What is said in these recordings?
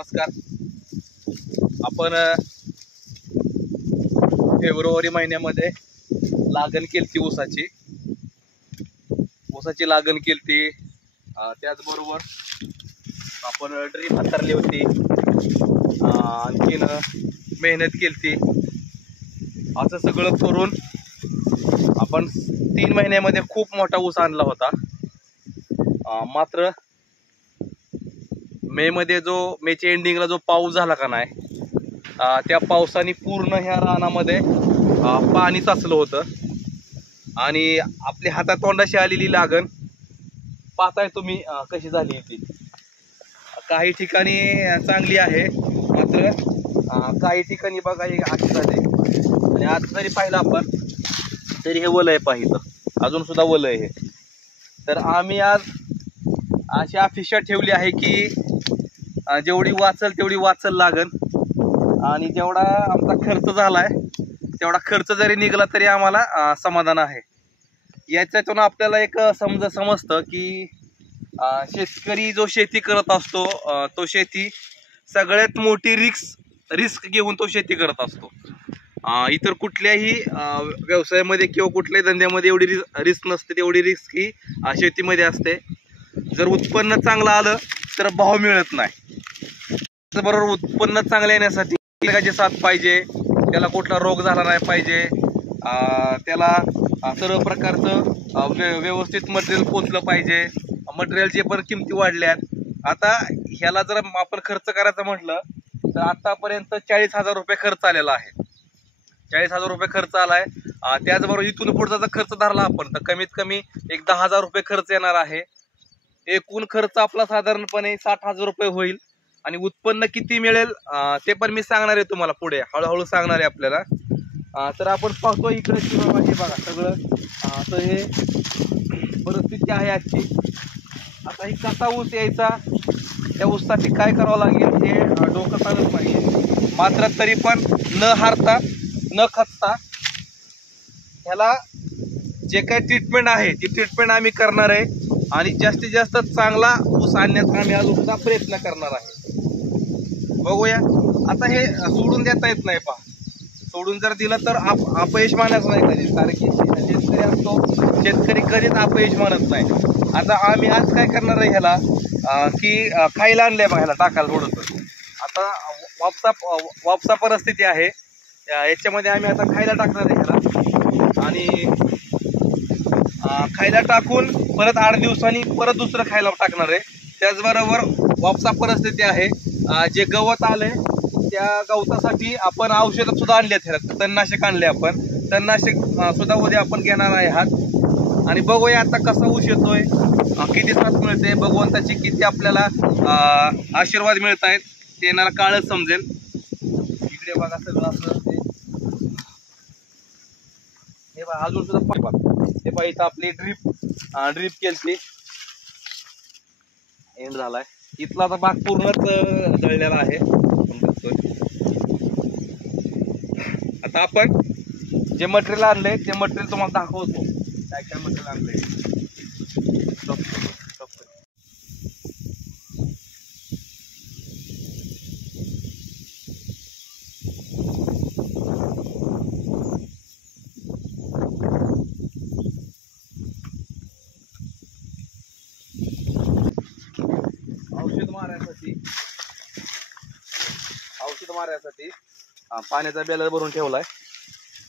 नमस्कार. आपण फेब्रुवारी महिन्यामध्ये लागण केलती ऊसाची लागण केलती. त्याचबरोबर आपण ड्रीप हाताळली होती, आणखीन मेहनत केलती. असं सगळं करून आपण 3 महिन्यामध्ये खूप मोठा ऊस आणला होता. मात्र मेच्या एंडिंगला जो पाऊस झाला का नाही, त्या पावसाने पूर्ण ह्या रानामध्ये पाणी साचलं होतं आणि आपल्या हातातोंडाशी आलेली लागण पाहताय तुम्ही कशी झाली ती. काही ठिकाणी चांगली आहे, मात्र काही ठिकाणी बघा हे अशी झाले. आणि आज जरी पाहिलं आपण तरी हे वलय पाहिलं, अजून सुद्धा वलय हे. तर आम्ही आज अशी अपेक्षा ठेवली आहे की जेवढी वाचल तेवढी वाचल लागन, आणि जेवढा आमचा खर्च झालाय तेवढा खर्च जरी निघाला तरी आम्हाला समाधान आहे. याच्यातून आपल्याला एक समजतं की शेतकरी जो शेती करत असतो तो शेती सगळ्यात मोठी रिस्क घेऊन तो शेती करत असतो. इतर कुठल्याही व्यवसायामध्ये किंवा कुठल्याही धंद्यामध्ये एवढी रिस्क नसते, तेवढी रिस्क ही शेतीमध्ये असते. जर उत्पन्न चांगलं आलं तर भाव मिळत नाही. बरोबर उत्पन्न चांगलं येण्यासाठी निसर्गाची साथ पाहिजे, त्याला कुठला रोग झाला नाही पाहिजे, त्याला सर्व प्रकारचं व्यवस्थित मटेरियल पोचलं पाहिजे. मटेरियलचे पण किमती वाढल्यात. आता ह्याला जर आपण खर्च करायचं म्हटलं तर आतापर्यंत 40,000 रुपये खर्च आलेला आहे. 40,000 रुपये खर्च आलाय. त्याचबरोबर इथून पुढचा जर खर्च धरला आपण तर कमीत कमी एक 10,000 रुपये खर्च येणार आहे. एकूण खर्च आपला साधारणपणे 60,000 रुपये होईल. आणि उत्पन्न किती मिळेल ते पण मी सांगणार आहे तुम्हाला, पुढे हळूहळू सांगणार आहे आपल्याला. तर आपण पाहतो इकडे की बाबा हे बघा सगळं तर हे परिस्थिती आहे आजची. आता ही कसा ऊस यायचा, त्या ऊससाठी काय करावं लागेल हे डोकं चालत पाहिजे. मात्र तरी पण न हारता न खचता ह्याला जे काही ट्रीटमेंट आहे ती ट्रीटमेंट आम्ही करणार आहे, आणि जास्तीत जास्त चांगला ऊस आणण्याचा आम्ही आज सुद्धा प्रयत्न करणार आहे. बघूया. आता हे सोडून देता येत नाही. सोडून जर दिलं तर अपयश मानायचं नाही कधी, कारण की शेतकरी असतो, शेतकरी कधीच अपयश मानत नाही. आता आम्ही आज काय करणार आहे ह्याला की खायला आणलंय बघ, ह्याला टाकायला थोडंसं. आता वापसा परिस्थिती आहे, याच्यामध्ये आम्ही आता खायला टाकणार आहे ह्याला. आणि खायला टाकून परत 8 दिवसांनी परत दुसरं खायला टाकणार आहे. त्याचबरोबर वापसा परिस्थिती आहे. जे गवत आले त्या गवतासाठी आपण औषधं सुद्धा आणले आहेत, तणनाशक आणले आपण. तणनाशक सुद्धा उद्या आपण घेणार आहे हात. आणि बघूया आता कसा ऊस येतोय, किती साथ मिळते, भगवंताची किती आपल्याला आशीर्वाद मिळत आहेत ते येणारा काळच समजेल. इकडे बघा सगळं असं हे बघा, अजून सुद्धा हे बघा इथं आपली ड्रीप केलती, एंड झालाय. इथला आता भाग पूर्णच जळलेला आहे. आता आपण जे मटेरियल आणले ते मटेरियल तुम्हाला दाखवतो, काय काय मटेरियल आणलंय. औषध मारण्यासाठी पाण्याचा बॅलर भरून ठेवलाय.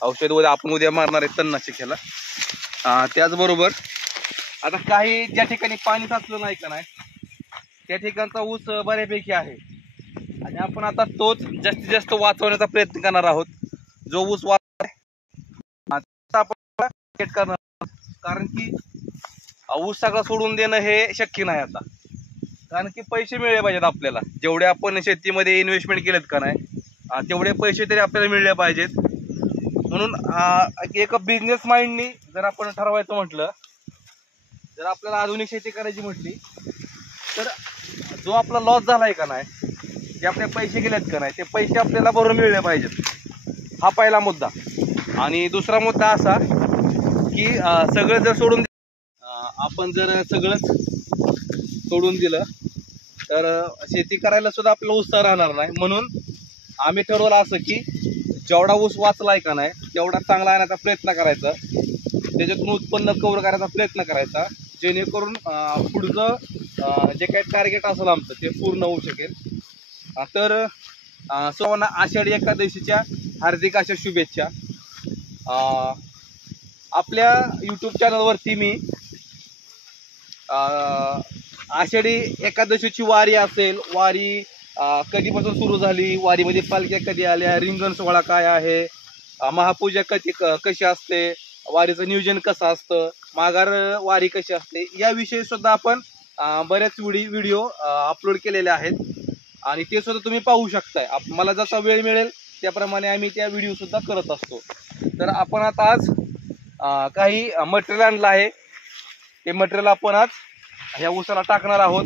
औषध उद्या मारणार आहे तणनाशक ह्याला. त्याचबरोबर आता काही ज्या ठिकाणी पाणी साचलं नाही का नाही त्या ठिकाणचा ऊस बऱ्यापैकी आहे, आणि आपण आता तोच जास्तीत जास्त वाचवण्याचा प्रयत्न करणार आहोत. जो ऊस आपण करणार, कारण की ऊस सगळा सोडून देणं हे शक्य नाही आता. कारण की पैसे मिळले पाहिजेत आपल्याला. जेवढे आपण शेतीमध्ये इन्व्हेस्टमेंट केलेत का नाही तेवढे पैसे तरी आपल्याला मिळले पाहिजेत. म्हणून एक बिझनेस माइंडनी जर आपण ठरवायचं म्हटलं, जर आपल्याला आधुनिक शेती करायची म्हटली तर जो आपला लॉस झालाय का नाही, जे आपले पैसे गेलेत का नाही ते पैसे आपल्याला बरोबर मिळले पाहिजेत. हा पहिला मुद्दा. आणि दुसरा मुद्दा असा की सगळं जर सोडून आपण जर सगळंच सोडून दिलं तर शेती करायला सुद्धा आपल्याला उत्साह राहणार नाही. म्हणून आम्ही ठरवलं असं की जेवढा ऊस वाचलाय का नाही तेवढा चांगला आणण्याचा प्रयत्न करायचा, त्याच्यातून उत्पन्न कव्हर करायचा प्रयत्न करायचा, जेणेकरून पुढचं जे काही टार्गेट असेल आमचं ते पूर्ण होऊ शकेल. तर सर्वांना आषाढी एकादशीच्या हार्दिक अशा शुभेच्छा. आपल्या यूट्यूब चॅनलवरती मी आषाढी एकादशीची वारी असेल, वारी कधीपासून सुरू झाली, वारीमध्ये पालख्या कधी आल्या, रिंगण सोहळा काय आहे, महापूजा कशी असते, वारीचं नियोजन कसं असतं, माघार वारी कशी असते, याविषयी सुद्धा आपण बऱ्याच व्हिडिओ अपलोड केलेले आहेत आणि ते सुद्धा तुम्ही पाहू शकताय. मला जसा वेळ मिळेल त्याप्रमाणे आम्ही त्या व्हिडिओ सुद्धा करत असतो. तर आपण आता आज काही मटेरियल आणलं आहे, ते मटेरियल आपण आज ह्या ऊसाला टाकणार आहोत.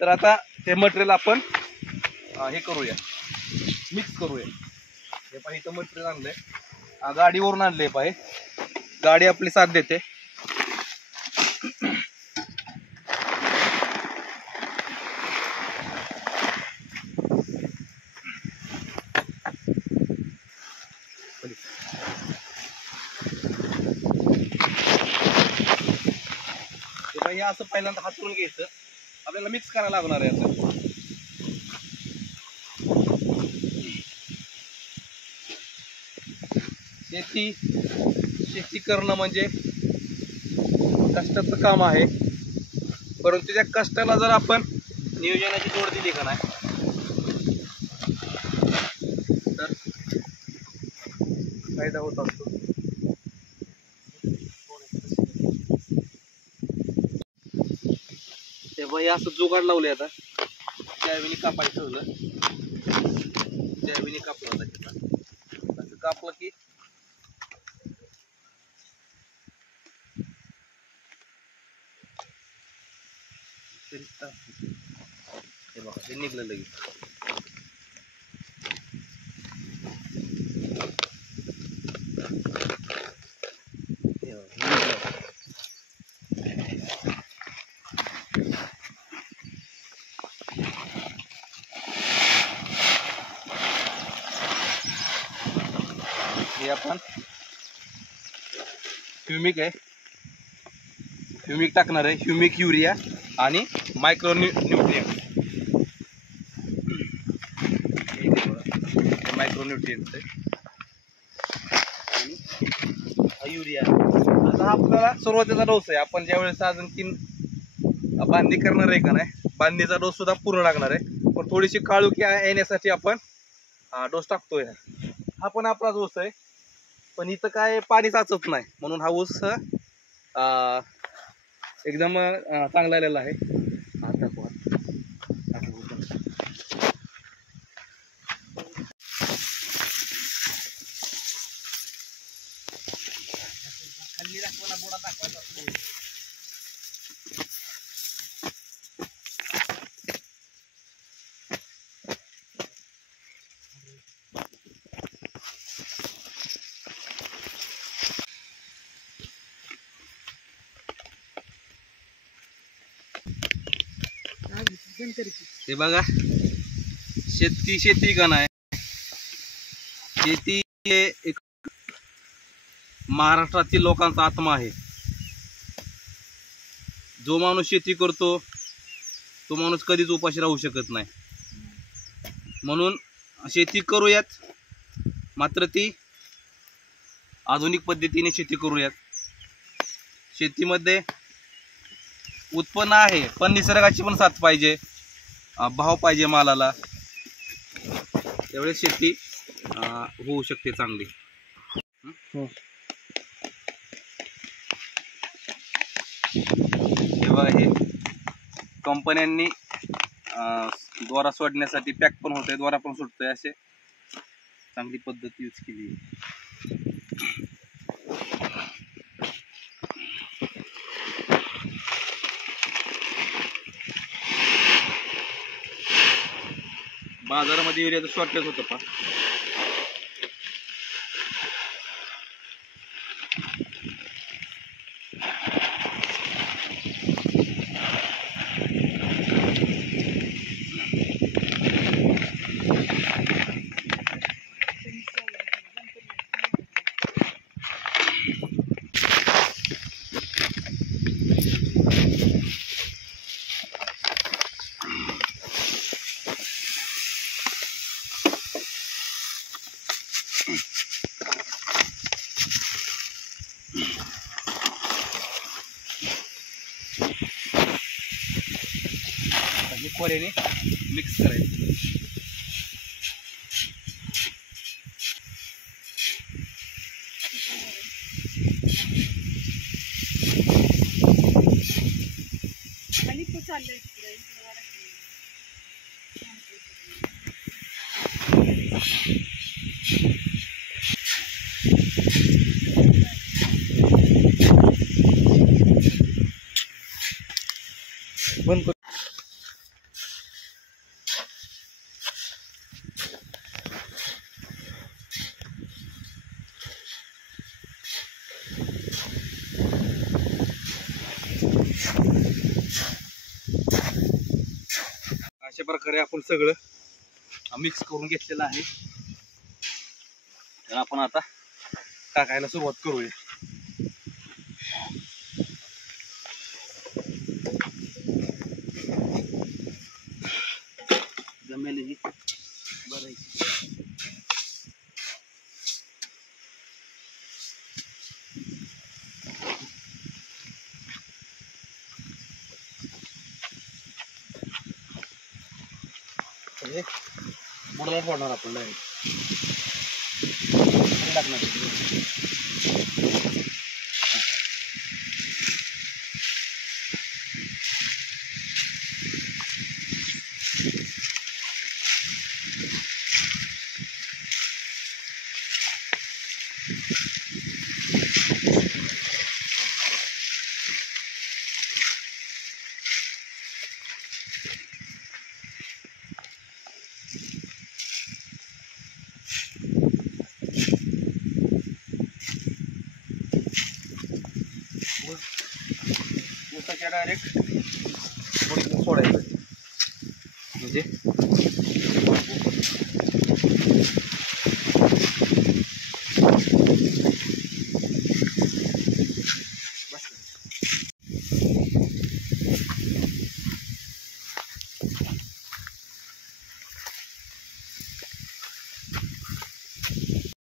तर आता ते मटेरियल आपण हे करूया, मिक्स करूया. हे पाहिजे इथं मटेरियल आणलंय, गाडीवरून आणलंय, पाहिजे गाडी आपली साथ देते. हे असं पहिल्यांदा हातरून घ्यायचं, आपल्याला मिक्स करायला लागणार आहे. आता शेती करणं म्हणजे कष्टाचं काम आहे, परंतु त्या कष्टाला जर आपण नियोजनाची जोड दिली का नाही तर फायदा होत असतो. हे असं जुगाड लावले, आता त्यावेळी कापायचं होतं, त्यावेळी कापलं होता. असं कापलं की हे बघा, हे निघलं लगेच. हे आपण ह्युमिक आहे, ह्युमिक टाकणार आहे, ह्युमिक, युरिया आणि मायक्रो न्यूट्रिएंट. मायक्रो न्यूट्रिएंट आणि युरिया. आता हा आपल्याला सुरुवातीचा डोस आहे. आपण ज्यावेळेस अजून 3 बांधणी करणार आहे का नाही, बांधणीचा डोस सुद्धा पूर्ण लागणार आहे, पण थोडीशी काळुकी येण्यासाठी आपण डोस टाकतोय. हा पण आपला ऊस आहे, पण इथं काय पाणी साचत नाही, म्हणून हा ऊस एकदम चांगला आलेला आहे. खाली दाखवायला बोडा दाखवायचा असतो. हे बघा, शेती का नाही, शेती हे एक महाराष्ट्रातील लोकांचा आत्मा आहे. जो माणूस शेती करतो तो माणूस कधीच उपाशी राहू शकत नाही. म्हणून शेती करूयात, मात्र ती आधुनिक पद्धतीने शेती करूयात. शेतीमध्ये उत्पन्न आहे, पण निसर्गाची पण साथ पाहिजे, भाव पाहिजे मालाला, त्यावेळेस शेती होऊ शकते चांगली. तेव्हा हे कंपन्यांनी द्वारा सोडण्यासाठी पॅक पण होतोय, द्वारा पण सुटतोय, असे चांगली पद्धत यूज केली आहे. बाजारामध्ये युरियाचं शॉर्टेज होतं पा. हे खोऱ्याने मिक्स करायचं. बंद कर. अशा प्रकारे आपण सगळं मिक्स करून घेतलेलं आहे. तर आपण आता टाकायला सुरुवात करूया. जमेल ही बरं. बुडाला फोडणार आपण टाकणार. ऊसाच्या डायरेक्ट सोडायचं म्हणजे